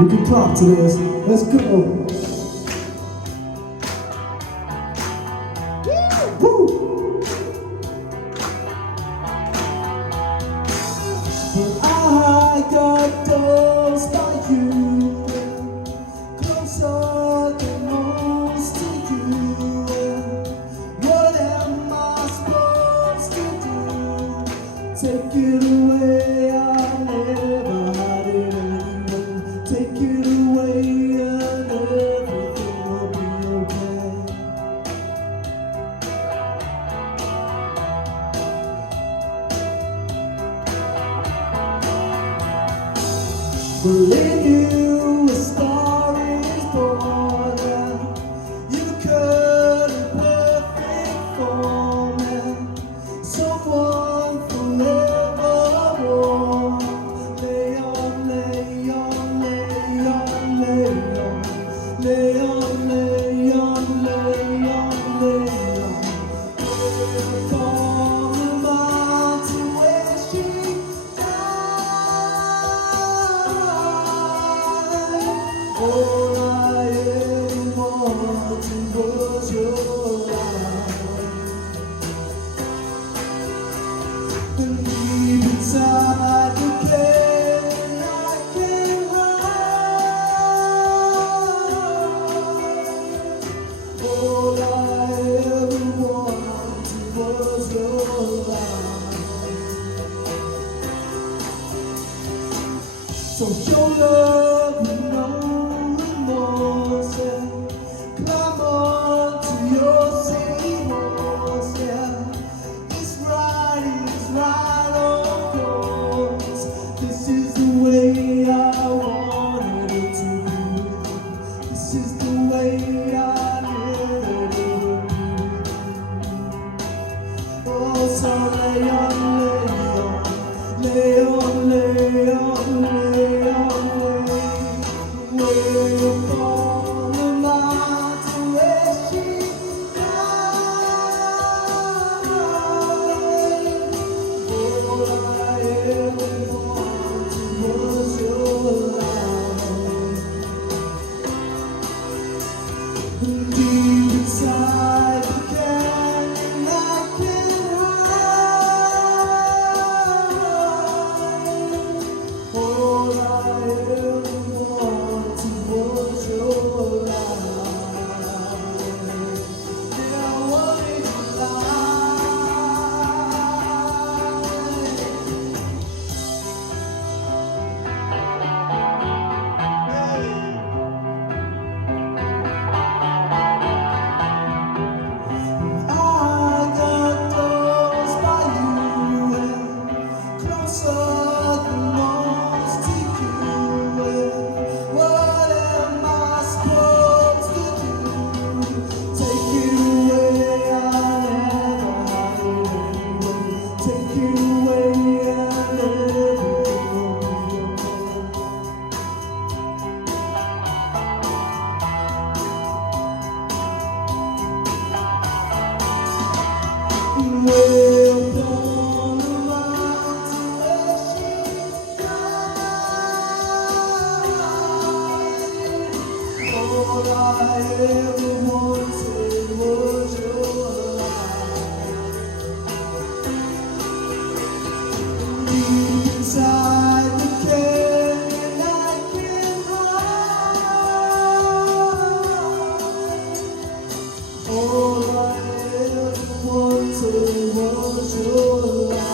We can clap to this. Let's go. Woo! But I got those by you, closer than most to you. What am I supposed to do? Take it away, I never had it anyway. Take it away and everything will be okay. But in you a star is born, you cut a perfect form, someone forevermore. Lay on, lay on, lay on, lay on, lay on, lay on, lay on, lay on. Upon the mountain where she all I ever wanted was your light, and deep inside the cave I can hide. All I ever wanted was your light. So show love with no remorse, climb on to your seahorse, it's right of course. This is the way I wanted it to be. This is the way I knew that it would be. Oh, so lay on, lay on, lay on, lay on, way upon the mountain where she died. All I ever wanted was your light, and deep inside the canyon I can hide. All I ever wanted was your light. Yeah, I wanted your light. I got those by you, closer than most to you. What am I supposed to do? Take it away, I never had it anyway. Take it away and everything will be okay. Way upon the mountain where she died, all I ever wanted was your light, deep inside the canyon I can hide. All I ever wanted was your light.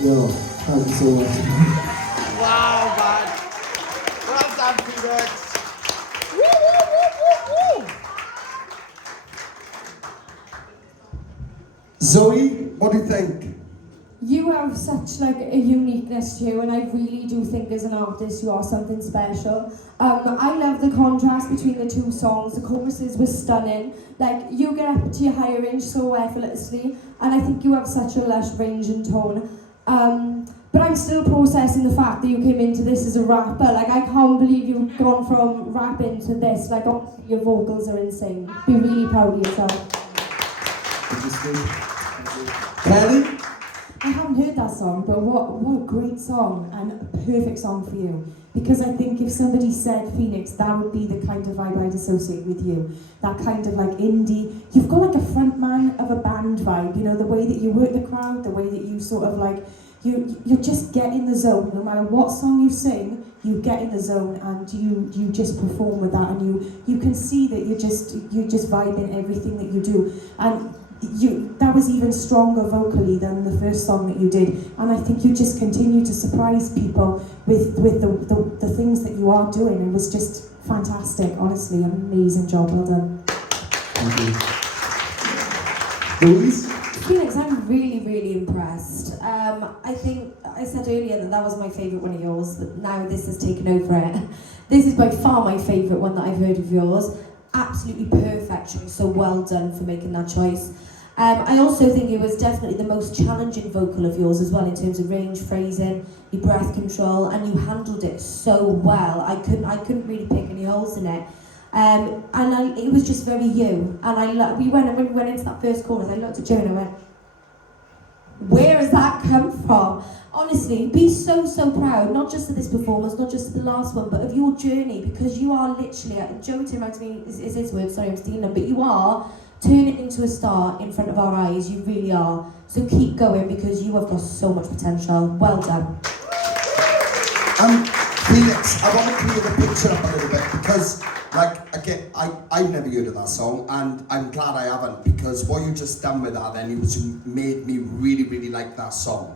Yo, thank you so much. Wow, man. Well done, Felix. Woo, woo, woo, woo, woo. Zoe, what do you think? You have such like a uniqueness to you, and I really do think as an artist you are something special. I love the contrast between the two songs. The choruses were stunning. Like, you get up to your higher range so effortlessly, and I think you have such a lush range and tone. But I'm still processing the fact that you came into this as a rapper. Like, I can't believe you've gone from rapping to this. Like, honestly, your vocals are insane. Be really proud of yourself. Kelly? I haven't heard that song, but what a great song, and a perfect song for you. Because I think if somebody said Phoenix, that would be the kind of vibe I'd associate with you. That kind of like indie, you've got like a frontman of a band vibe, you know, the way that you work the crowd, the way that you sort of like, you just get in the zone. No matter what song you sing, you get in the zone and you just perform with that, and you can see that you're just vibing everything that you do. And that was even stronger vocally than the first song that you did, and I think you just continue to surprise people with the things that you are doing. It was just fantastic, honestly, an amazing job, well done. Thank you. Louise? Phoenix, I'm really, really impressed. I think I said earlier that was my favourite one of yours, but now this has taken over it. This is by far my favourite one that I've heard of yours. Absolutely perfect choice, so well done for making that choice. I also think it was definitely the most challenging vocal of yours as well, in terms of range, phrasing, your breath control, and you handled it so well. I couldn't really pick any holes in it. It was just very you. And when we went into that first chorus, I looked at Joe and I went, where has that come from? Honestly, be so proud, not just of this performance, not just of the last one, but of your journey, because you are literally, Joe turned around to me, is his words, sorry I'm stealing them, but you are turning into a star in front of our eyes, you really are. So keep going, because you have got so much potential. Well done. Phoenix, I want to clear the picture up a little bit, because, like, again, I've never heard of that song, and I'm glad I haven't, because what you just done with that then, you made me really, really like that song.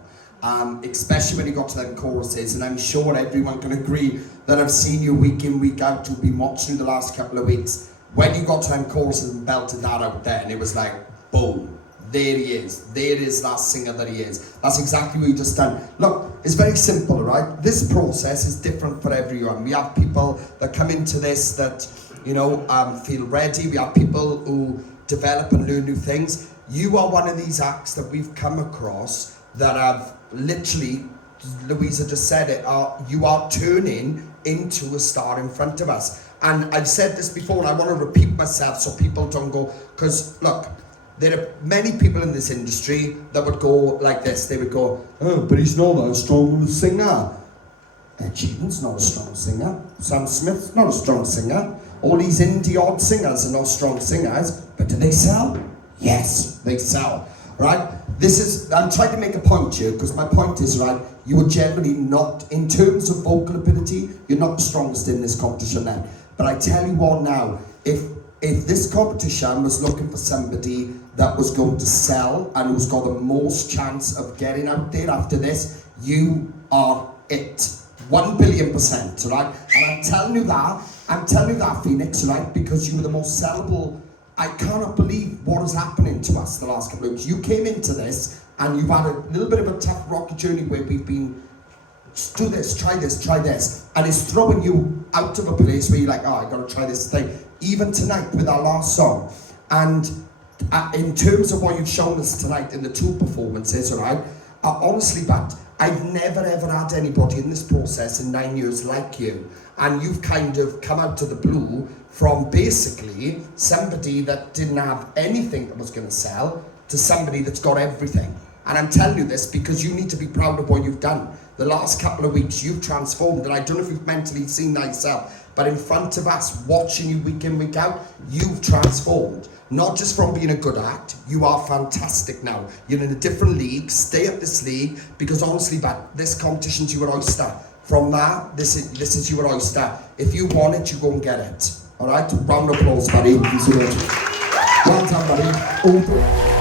Especially when you got to them choruses, and I'm sure everyone can agree that I've seen you week in, week out, who've been watching the last couple of weeks. When you got to them choruses and belted that out there, and it was like, boom, there he is. There is that singer that he is. That's exactly what you just done. Look, it's very simple, right? This process is different for everyone. We have people that come into this that, you know, feel ready. We have people who develop and learn new things. You are one of these acts that we've come across that have literally, Louisa just said it, you are turning into a star in front of us. And I've said this before, and I want to repeat myself so people don't go, because look, there are many people in this industry that would go like this. They would go, oh, but he's not a strong singer. Ed Sheeran's not a strong singer. Sam Smith's not a strong singer. All these indie odd singers are not strong singers, but do they sell? Yes, they sell, right? I'm trying to make a point here, because my point is, right, you are generally not, in terms of vocal ability, you're not the strongest in this competition then. But I tell you what now, if this competition was looking for somebody that was going to sell and who's got the most chance of getting out there after this, you are it. 1,000,000,000%, right? And I'm telling you that, Phoenix, right, because you were the most sellable. I cannot believe what is happening to us the last couple of weeks. You came into this and you've had a little bit of a tough rocky journey where we've been, do this, try this, and it's throwing you out of a place where you're like, oh, I gotta try this thing. Even tonight with our last song, and in terms of what you've shown us tonight in the two performances, alright, honestly, but I've never ever had anybody in this process in 9 years like you, and you've kind of come out of the blue from basically somebody that didn't have anything that was going to sell to somebody that's got everything. And I'm telling you this because you need to be proud of what you've done. The last couple of weeks you've transformed, and I don't know if you've mentally seen that yourself, but in front of us, watching you week in, week out, you've transformed. Not just from being a good act, you are fantastic now. You're in a different league, stay at this league, because honestly, but this competition's your oyster. From that, this is your oyster. If you want it, you go and get it. All right, round of applause, buddy. Well done, buddy.